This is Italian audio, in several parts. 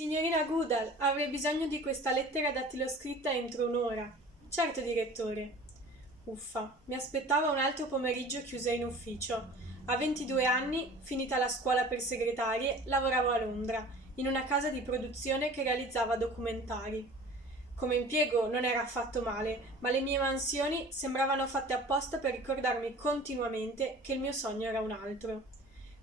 Signorina Goodall, avrei bisogno di questa lettera dattiloscritta entro un'ora. Certo, direttore. Uffa, mi aspettava un altro pomeriggio chiusa in ufficio. A 22 anni, finita la scuola per segretarie, lavoravo a Londra, in una casa di produzione che realizzava documentari. Come impiego non era affatto male, ma le mie mansioni sembravano fatte apposta per ricordarmi continuamente che il mio sogno era un altro.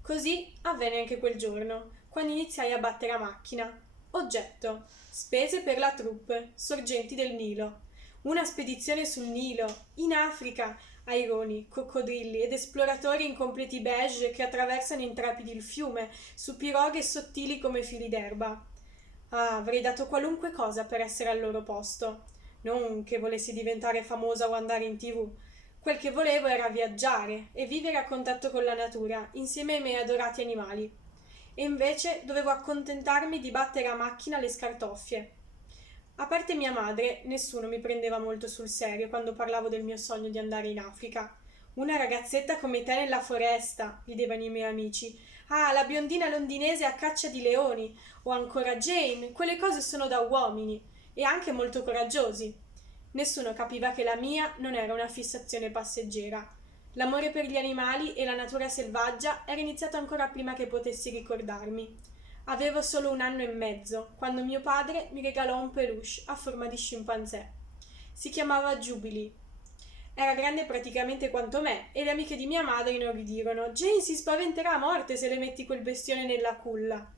Così avvenne anche quel giorno, quando iniziai a battere a macchina. Oggetto: spese per la troupe, sorgenti del Nilo. Una spedizione sul Nilo, in Africa, aironi, coccodrilli ed esploratori in completi beige che attraversano intrepidi il fiume, su piroghe sottili come fili d'erba. Ah, avrei dato qualunque cosa per essere al loro posto. Non che volessi diventare famosa o andare in TV. Quel che volevo era viaggiare e vivere a contatto con la natura, insieme ai miei adorati animali. E invece dovevo accontentarmi di battere a macchina le scartoffie. A parte mia madre, nessuno mi prendeva molto sul serio quando parlavo del mio sogno di andare in Africa. Una ragazzetta come te nella foresta, ridevano i miei amici. Ah, la biondina londinese a caccia di leoni. O ancora Jane, quelle cose sono da uomini. E anche molto coraggiosi. Nessuno capiva che la mia non era una fissazione passeggera. L'amore per gli animali e la natura selvaggia era iniziato ancora prima che potessi ricordarmi. Avevo solo 1 anno e mezzo, quando mio padre mi regalò un peluche a forma di scimpanzé. Si chiamava Jubilee. Era grande praticamente quanto me, e le amiche di mia madre inorridirono. Jane si spaventerà a morte se le metti quel bestione nella culla.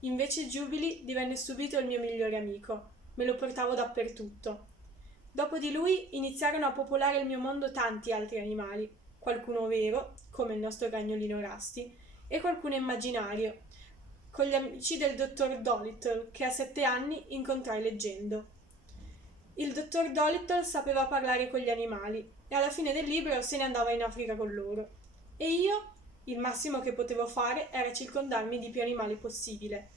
Invece Jubilee divenne subito il mio migliore amico. Me lo portavo dappertutto. Dopo di lui iniziarono a popolare il mio mondo tanti altri animali, qualcuno vero, come il nostro cagnolino Rusty, e qualcuno immaginario, con gli amici del dottor Dolittle, che a 7 anni incontrai leggendo. Il dottor Dolittle sapeva parlare con gli animali e alla fine del libro se ne andava in Africa con loro. E io? Il massimo che potevo fare era circondarmi di più animali possibile.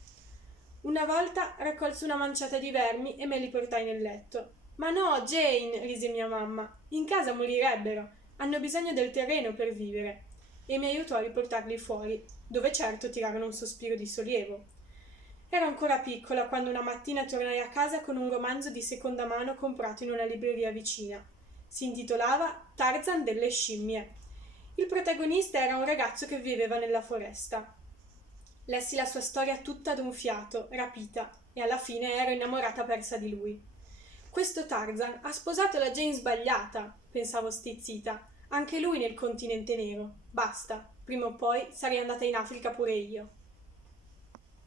Una volta raccolsi una manciata di vermi e me li portai nel letto. Ma no, Jane, rise mia mamma, in casa morirebbero. Hanno bisogno del terreno per vivere. E mi aiutò a riportarli fuori, dove certo tirarono un sospiro di sollievo. Ero ancora piccola quando una mattina tornai a casa con un romanzo di seconda mano comprato in una libreria vicina. Si intitolava Tarzan delle scimmie. Il protagonista era un ragazzo che viveva nella foresta. Lessi la sua storia tutta d'un fiato, rapita, e alla fine ero innamorata persa di lui. Questo Tarzan ha sposato la Jane sbagliata, pensavo stizzita. Anche lui nel continente nero. Basta, prima o poi sarei andata in Africa pure io.